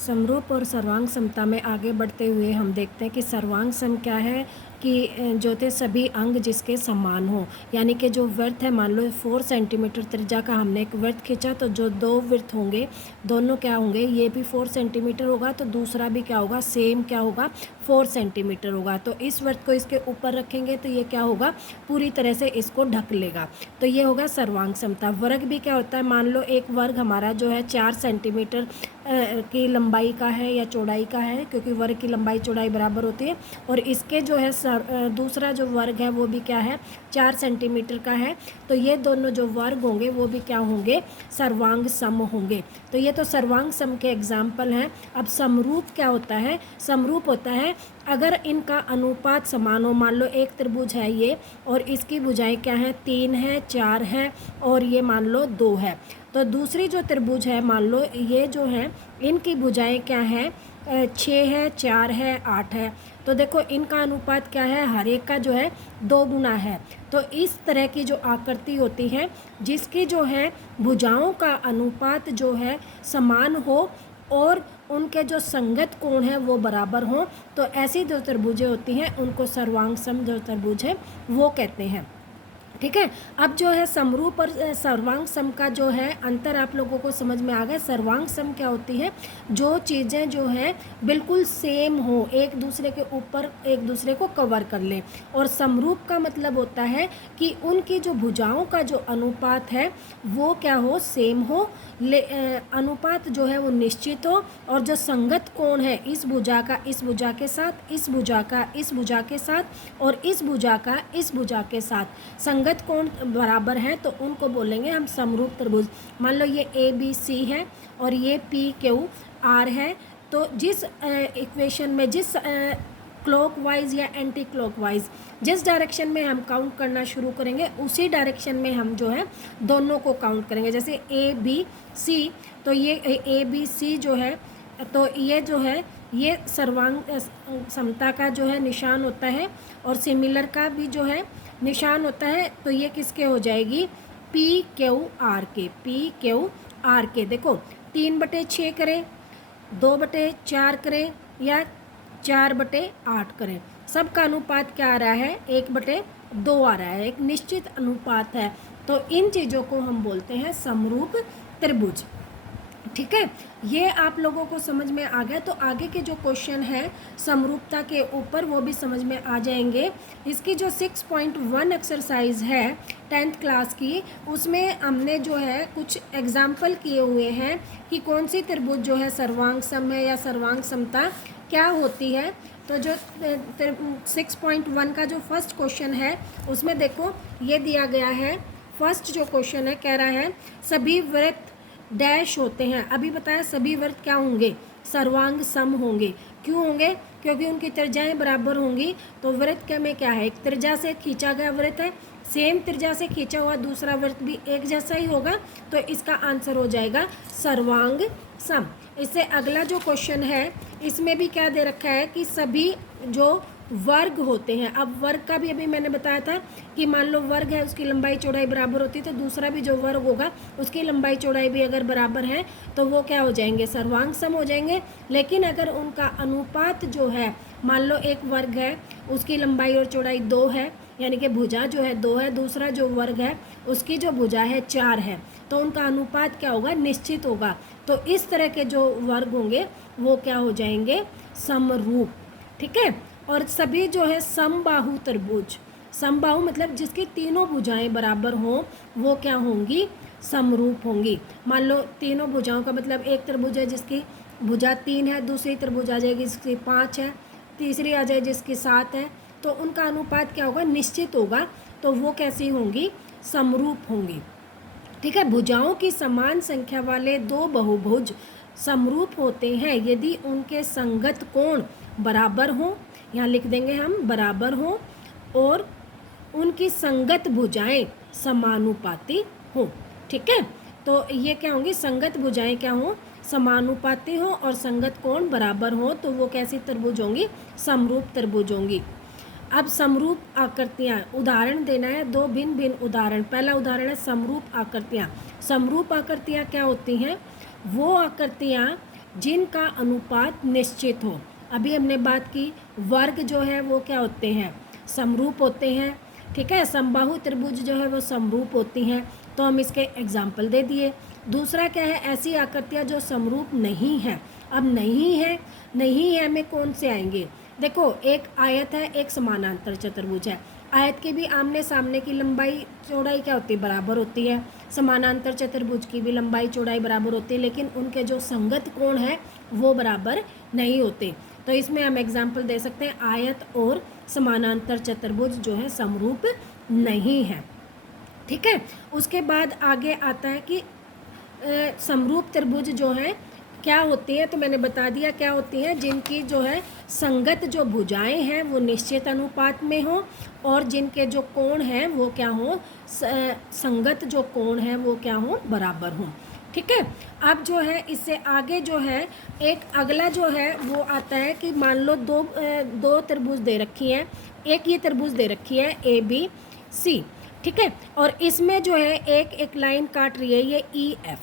समरूप और सर्वांग समता में आगे बढ़ते हुए हम देखते हैं कि सर्वांग सम क्या है कि जो थे सभी अंग जिसके समान हो, यानी कि जो वृत्त है, मान लो 4 सेंटीमीटर त्रिज्या का हमने एक वृत्त खींचा, तो जो दो वृत्त होंगे दोनों क्या होंगे, ये भी 4 सेंटीमीटर होगा तो दूसरा भी क्या होगा, सेम क्या होगा, 4 सेंटीमीटर होगा। तो इस वृत्त को इसके ऊपर रखेंगे तो ये क्या होगा, पूरी तरह से इसको ढक लेगा, तो ये होगा सर्वांग समता। वर्ग भी क्या होता है, मान लो एक वर्ग हमारा जो है 4 सेंटीमीटर की लंबाई का है या चौड़ाई का है, क्योंकि वर्ग की लंबाई चौड़ाई बराबर होती है, और इसके जो है दूसरा जो वर्ग है वो भी क्या है, 4 सेंटीमीटर का है। तो ये दोनों जो वर्ग होंगे वो भी क्या होंगे, सर्वांग सम होंगे। तो ये तो सर्वांग सम के एग्जाम्पल हैं। अब समरूप क्या होता है, समरूप होता है अगर इनका अनुपात समान हो। मान लो एक त्रिभुज है ये, और इसकी भुजाएं क्या है, 3 है, 4 है, और ये मान लो 2 है। तो दूसरी जो त्रिभुज है, मान लो ये जो है, इनकी भुजाएं क्या है, 6 है, 4 है, 8 है। तो देखो इनका अनुपात क्या है, हर एक का जो है 2 गुना है। तो इस तरह की जो आकृति होती है जिसकी जो है भुजाओं का अनुपात जो है समान हो और उनके जो संगत कोण है वो बराबर हों, तो ऐसी जो त्रिभुजें होती हैं उनको सर्वांग सम जो त्रिभुज है वो कहते हैं। ठीक है। अब जो है समरूप और सर्वांग सम का जो है अंतर आप लोगों को समझ में आ गया। सर्वांग सम क्या होती है, जो चीज़ें जो है बिल्कुल सेम हो, एक दूसरे के ऊपर एक दूसरे को कवर कर लें। और समरूप का मतलब होता है कि उनकी जो भुजाओं का जो अनुपात है वो क्या हो, सेम हो, अनुपात जो है वो निश्चित हो, और जो संगत कोण है इस भुजा का इस भुजा के साथ, इस भुजा का इस भुजा के साथ, और इस भुजा का इस भुजा के साथ संगत कोण बराबर है, तो उनको बोलेंगे हम समरूप त्रिभुज। मान लो ये ABC है और ये PQR है, तो जिस इक्वेशन में जिस क्लॉकवाइज या एंटी क्लॉकवाइज जिस डायरेक्शन में हम काउंट करना शुरू करेंगे उसी डायरेक्शन में हम जो है दोनों को काउंट करेंगे। जैसे ABC, तो ये ABC जो है, तो ये जो है ये सर्वांग समता का जो है निशान होता है, और सिमिलर का भी जो है निशान होता है। तो ये किसके हो जाएगी, PQR के, PQR के। देखो 3/6 करें, 2/4 करें, या 4/8 करें, सबका अनुपात क्या आ रहा है, 1/2 आ रहा है, एक निश्चित अनुपात है। तो इन चीज़ों को हम बोलते हैं समरूप त्रिभुज। ठीक है, ये आप लोगों को समझ में आ गया। तो आगे के जो क्वेश्चन है समरूपता के ऊपर वो भी समझ में आ जाएंगे। इसकी जो 6.1 एक्सरसाइज है 10th क्लास की, उसमें हमने जो है कुछ एग्जाम्पल किए हुए हैं कि कौन सी त्रिभुज जो है सर्वांग सम है या सर्वांग समता क्या होती है। तो जो 6.1 का जो फर्स्ट क्वेश्चन है उसमें देखो ये दिया गया है। फर्स्ट जो क्वेश्चन है कह रहा है सभी वृत्त डैश होते हैं। अभी बताया सभी वृत्त क्या होंगे, सर्वांग सम होंगे। क्यों होंगे, क्योंकि उनकी त्रिज्याएं बराबर होंगी। तो वृत्त के में क्या है, एक त्रिज्या से खींचा गया वृत्त है, सेम त्रिज्या से खींचा हुआ दूसरा वृत्त भी एक जैसा ही होगा, तो इसका आंसर हो जाएगा सर्वांग सम। इससे अगला जो क्वेश्चन है इसमें भी क्या दे रखा है कि सभी जो वर्ग होते हैं। अब वर्ग का भी अभी मैंने बताया था कि मान लो वर्ग है, उसकी लंबाई चौड़ाई बराबर होती है, तो दूसरा भी जो वर्ग होगा उसकी लंबाई चौड़ाई भी अगर बराबर है तो वो क्या हो जाएंगे, सर्वांग सम हो जाएंगे। लेकिन अगर उनका अनुपात जो है, मान लो एक वर्ग है उसकी लंबाई और चौड़ाई 2 है, यानी कि भुजा जो है 2 है, दूसरा जो वर्ग है उसकी जो भुजा है 4 है, तो उनका अनुपात क्या होगा, निश्चित होगा। तो इस तरह के जो वर्ग होंगे वो क्या हो जाएंगे, समरूप। ठीक है। और सभी जो है समबाहु त्रिभुज, समबाहु मतलब जिसकी तीनों भुजाएं बराबर हों वो क्या होंगी, समरूप होंगी। मान लो तीनों भुजाओं का मतलब एक त्रिभुज है जिसकी भुजा 3 है, दूसरी त्रिभुज आ जाएगी जिसकी 5 है, तीसरी आ जाए जिसकी 7 है, तो उनका अनुपात क्या होगा, निश्चित होगा। तो वो कैसी होंगी, समरूप होंगी। ठीक है। भुजाओं की समान संख्या वाले दो बहुभुज समरूप होते हैं यदि उनके संगत कोण बराबर हों, यहाँ लिख देंगे हम बराबर हों, और उनकी संगत भुजाएं समानुपाती हों। ठीक है। तो ये क्या होंगी, संगत भुजाएं क्या हों, समानुपाती हों, और संगत कोण बराबर हों, तो वो कैसी त्रिभुज होंगी, समरूप त्रिभुज होंगी। अब समरूप आकृतियाँ उदाहरण देना है, दो भिन्न भिन्न उदाहरण। पहला उदाहरण है समरूप आकृतियाँ। समरूप आकृतियाँ क्या होती हैं, वो आकृतियाँ जिनका अनुपात निश्चित हो। अभी हमने बात की वर्ग जो है वो क्या होते हैं, समरूप होते हैं, ठीक है। समबाहु त्रिभुज जो है वो समरूप होती हैं, तो हम इसके एग्जाम्पल दे दिए। दूसरा क्या है, ऐसी आकृतियाँ जो समरूप नहीं है। अब नहीं है में कौन से आएंगे, देखो एक आयत है, एक समानांतर चतुर्भुज है। आयत के भी आमने सामने की लंबाई चौड़ाई क्या होती है, बराबर होती है। समानांतर चतुर्भुज की भी लंबाई चौड़ाई बराबर होती है, लेकिन उनके जो संगत कोण है वो बराबर नहीं होते। तो इसमें हम एग्जाम्पल दे सकते हैं, आयत और समानांतर चतुर्भुज जो है समरूप नहीं है, ठीक है। उसके बाद आगे आता है कि समरूप त्रिभुज जो है क्या होती है, तो मैंने बता दिया क्या होती है, जिनकी जो है संगत जो भुजाएं हैं वो निश्चित अनुपात में हो, और जिनके जो कोण हैं वो क्या हो, संगत जो कोण हैं वो क्या हो, बराबर हो, ठीक है। अब जो है इससे आगे जो है एक अगला जो है वो आता है कि मान लो दो त्रिभुज दे रखी है, एक ये त्रिभुज दे रखी है ABC, ठीक है, और इसमें जो है एक लाइन काट रही है ये EF,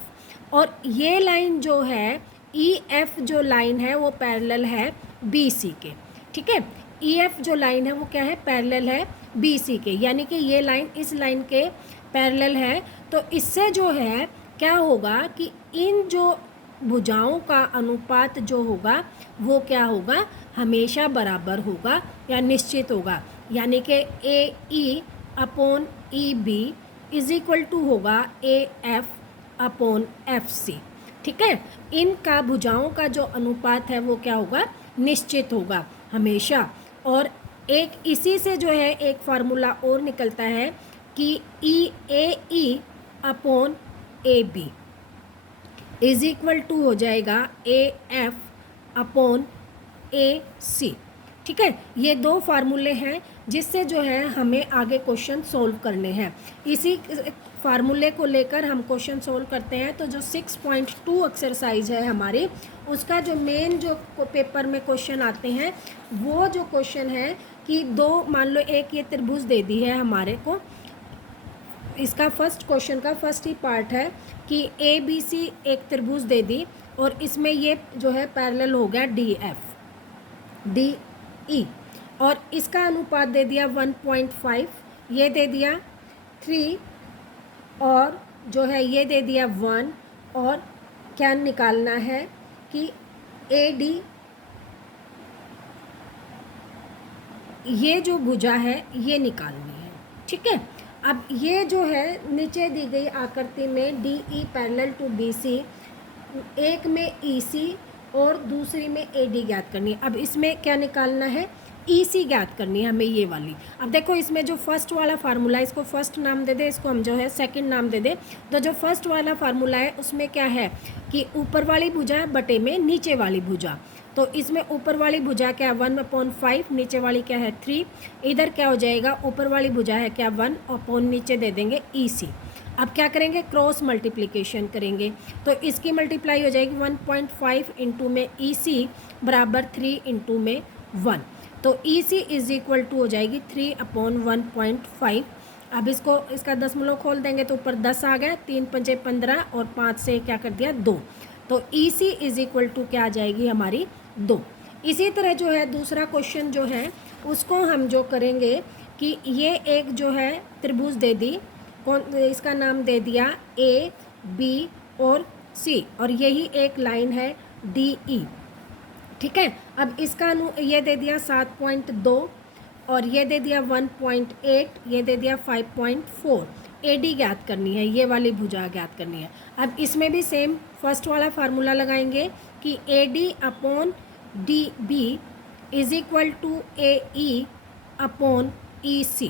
और ये लाइन जो है EF जो लाइन है वो पैरेलल है BC के, ठीक है। EF जो लाइन है वो क्या है, पैरेलल है BC के, यानी कि ये लाइन इस लाइन के पैरेलल है। तो इससे जो है क्या होगा कि इन जो भुजाओं का अनुपात जो होगा वो क्या होगा, हमेशा बराबर होगा या निश्चित होगा, यानी कि AE upon EB is equal to होगा AF अपॉन FC, ठीक है। इनका भुजाओं का जो अनुपात है वो क्या होगा, निश्चित होगा हमेशा। और एक इसी से जो है एक फार्मूला और निकलता है कि AE upon AB is equal to हो जाएगा AF अपॉन AC, ठीक है। ये दो फार्मूले हैं जिससे जो है हमें आगे क्वेश्चन सोल्व करने हैं। इसी फार्मूले को लेकर हम क्वेश्चन सोल्व करते हैं। तो जो 6.2 एक्सरसाइज है हमारी, उसका जो मेन जो पेपर में क्वेश्चन आते हैं वो जो क्वेश्चन है कि दो, मान लो एक ये त्रिभुज दे दी है हमारे को, इसका फर्स्ट क्वेश्चन का फर्स्ट ही पार्ट है कि ABC एक त्रिभुज दे दी और इसमें ये जो है पैरेलल हो गया DE, और इसका अनुपात दे दिया 1.5, ये दे दिया 3, और जो है ये दे दिया 1, और क्या निकालना है कि AD ये जो भुजा है ये निकालनी है, ठीक है। अब ये जो है नीचे दी गई आकृति में DE पैरेलल टू BC, एक में EC और दूसरी में AD ज्ञात करनी है। अब इसमें क्या निकालना है, EC ज्ञात करनी है हमें, ये वाली। अब देखो इसमें जो फर्स्ट वाला फार्मूला है, इसको फर्स्ट नाम दे दे, इसको हम जो है सेकंड नाम दे दे। तो जो फर्स्ट वाला फार्मूला है उसमें क्या है कि ऊपर वाली भुजा बटे में नीचे वाली भुजा। तो इसमें ऊपर वाली भुजा क्या है 1/5, नीचे वाली क्या है 3। इधर क्या हो जाएगा, ऊपर वाली भुजा है क्या 1/, नीचे दे देंगे EC। अब क्या करेंगे, क्रॉस मल्टीप्लिकेशन करेंगे, तो इसकी मल्टीप्लाई हो जाएगी 1.5 इंटू में EC बराबर 3 इंटू में 1। तो EC इज इक्वल टू हो जाएगी 3/1.5। अब इसको इसका दशमलव खोल देंगे तो ऊपर 10 आ गया, 3 पंजे 15 और 5 से क्या कर दिया 2। तो EC इज इक्वल टू क्या आ जाएगी हमारी 2। इसी तरह जो है दूसरा क्वेश्चन जो है उसको हम जो करेंगे कि ये एक जो है त्रिभुज दे दी, कौन, इसका नाम दे दिया AB और C, और यही एक लाइन है DE, ठीक है। अब इसका ये दे दिया 7.2 और ये दे दिया 1.8, ये दे दिया 5.4। AD ज्ञात करनी है, ये वाली भुजा ज्ञात करनी है। अब इसमें भी सेम फर्स्ट वाला फार्मूला लगाएंगे कि AD upon DB is equal to AE upon EC।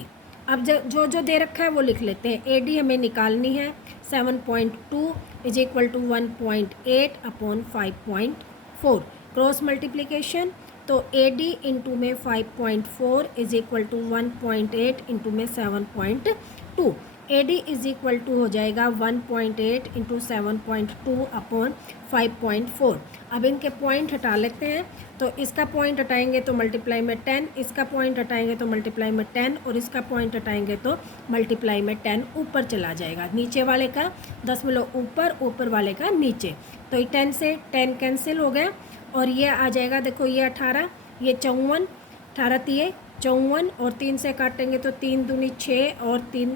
अब जो जो दे रखा है वो लिख लेते हैं। AD हमें निकालनी है 7.2 is equal to 1.8 upon 5.4, cross multiplication. तो AD इंटू में 5.4 इज इक्वल टू 1.8 इंटू में 7.2। AD इज इक्वल टू हो जाएगा 1.8 इंटू 7.2 अपॉन 5.4। अब इनके पॉइंट हटा लेते हैं, तो इसका पॉइंट हटाएंगे तो मल्टीप्लाई में 10, इसका पॉइंट हटाएंगे तो मल्टीप्लाई में 10, और इसका पॉइंट हटाएंगे तो मल्टीप्लाई में 10 ऊपर चला जाएगा। नीचे वाले का 10 ऊपर, ऊपर वाले का नीचे, तो 10 से 10 कैंसिल हो गया, और ये आ जाएगा, देखो ये 18, ये 54, 18 तिये 54, और 3 से काटेंगे तो 3 दूनी 6 और 3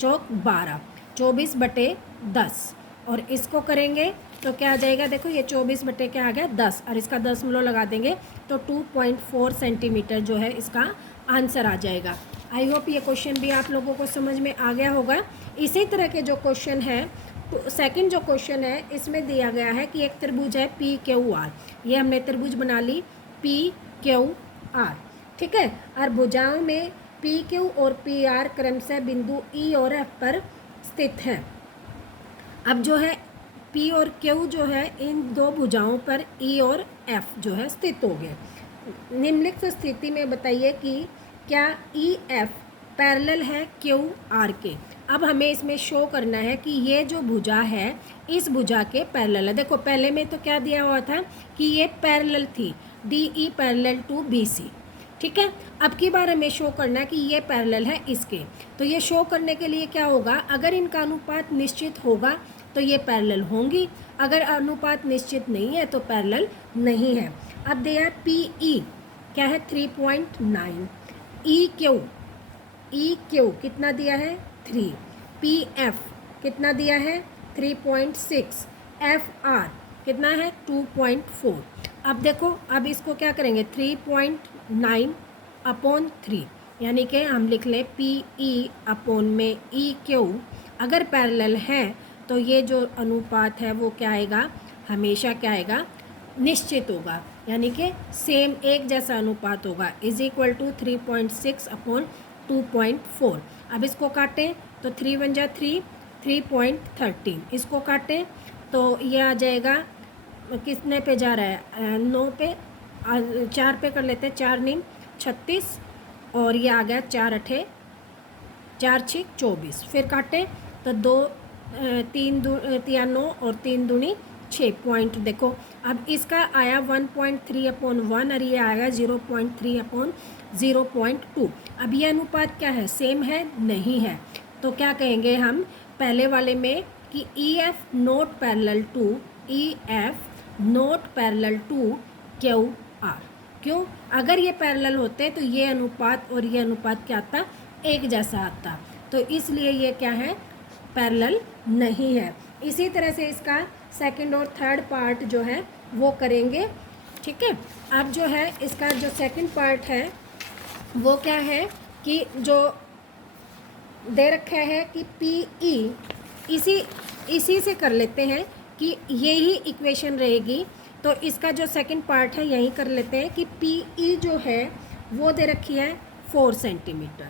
चौक 12, 24/10, और इसको करेंगे तो क्या आ जाएगा, देखो ये 24 बटे क्या आ गया 10, और इसका 10 लगा देंगे तो 2.4 सेंटीमीटर जो है इसका आंसर आ जाएगा। आई होप ये क्वेश्चन भी आप लोगों को समझ में आ गया होगा। इसी तरह के जो क्वेश्चन है, तो सेकंड जो क्वेश्चन है इसमें दिया गया है कि एक त्रिभुज है PQR, ये हमने त्रिभुज बना ली PQR, ठीक है, और भुजाओं में PQ और PR क्रमशः बिंदु E और F पर स्थित है। अब जो है P और Q जो है इन दो भुजाओं पर E और F जो है स्थित हो गए। निम्नलिखित स्थिति में बताइए कि क्या EF पैरेलल है QR के। अब हमें इसमें शो करना है कि ये जो भुजा है इस भुजा के पैरेलल है। देखो पहले में तो क्या दिया हुआ था कि ये पैरेलल थी, DE पैरेलल टू BC, ठीक है। अब की बार हमें शो करना है कि ये पैरेलल है इसके, तो ये शो करने के लिए क्या होगा, अगर इनका अनुपात निश्चित होगा तो ये पैरेलल होंगी, अगर अनुपात निश्चित नहीं है तो पैरेलल नहीं है। अब दिया PE क्या है 3.9, EQ कितना दिया है 3, PF कितना दिया है 3.6, FR कितना है 2.4। अब देखो अब इसको क्या करेंगे 3.9 अपॉन 3, यानी कि हम लिख लें PE अपॉन में EQ, अगर पैरेलल है तो ये जो अनुपात है वो क्या आएगा, हमेशा क्या आएगा, निश्चित होगा, यानी कि सेम एक जैसा अनुपात होगा, इज इक्वल टू 3.6 अपॉन 2.4। अब इसको काटें तो 3 1 जा 3, 3.13, इसको काटें तो ये आ जाएगा, कितने पे जा रहा है 9 पे, 4 पे कर लेते हैं, 4 9 36, और ये आ गया 4 8 4 6 24, फिर काटें तो 2 3 9 और 3 दूनी 6 पॉइंट। देखो अब इसका आया 1.3 अपॉन 1, और ये आएगा 0.3 अपॉन 0.2। अब ये अनुपात क्या है, सेम है नहीं है, तो क्या कहेंगे हम पहले वाले में कि EF not parallel to QR। क्यों, अगर ये पैरेलल होते तो ये अनुपात और ये अनुपात क्या आता, एक जैसा आता, तो इसलिए ये क्या है, पैरेलल नहीं है। इसी तरह से इसका सेकंड और थर्ड पार्ट जो है वो करेंगे, ठीक है। अब जो है इसका जो सेकंड पार्ट है वो क्या है कि जो दे रखा है कि PE, इसी से कर लेते हैं कि यही इक्वेशन रहेगी, तो इसका जो सेकंड पार्ट है यही कर लेते हैं कि PE जो है वो दे रखी है 4 सेंटीमीटर,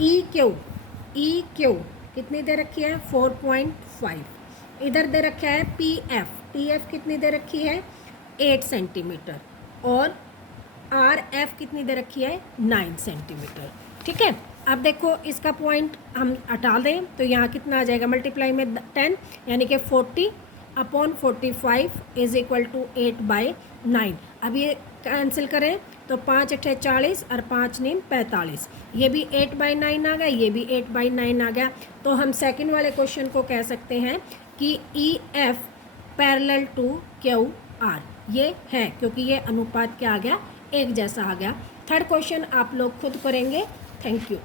EQ कितनी दे रखी है 4.5, इधर दे रखा है PF कितनी दे रखी है 8 सेंटीमीटर, और RF कितनी दे रखी है 9 सेंटीमीटर, ठीक है। अब देखो इसका पॉइंट हम हटा दें तो यहाँ कितना आ जाएगा, मल्टीप्लाई में 10, यानी कि 40 अपॉन 45 इज इक्वल टू 8/9। अब ये कैंसिल करें तो 5 8 40 और 5 9 45, ये भी 8/9 आ गया, ये भी 8/9 आ गया। तो हम सेकंड वाले क्वेश्चन को कह सकते हैं कि EF पैरेलल टू QR, ये है क्योंकि ये अनुपात क्या आ गया, एक जैसा आ गया। थर्ड क्वेश्चन आप लोग खुद करेंगे। Thank you.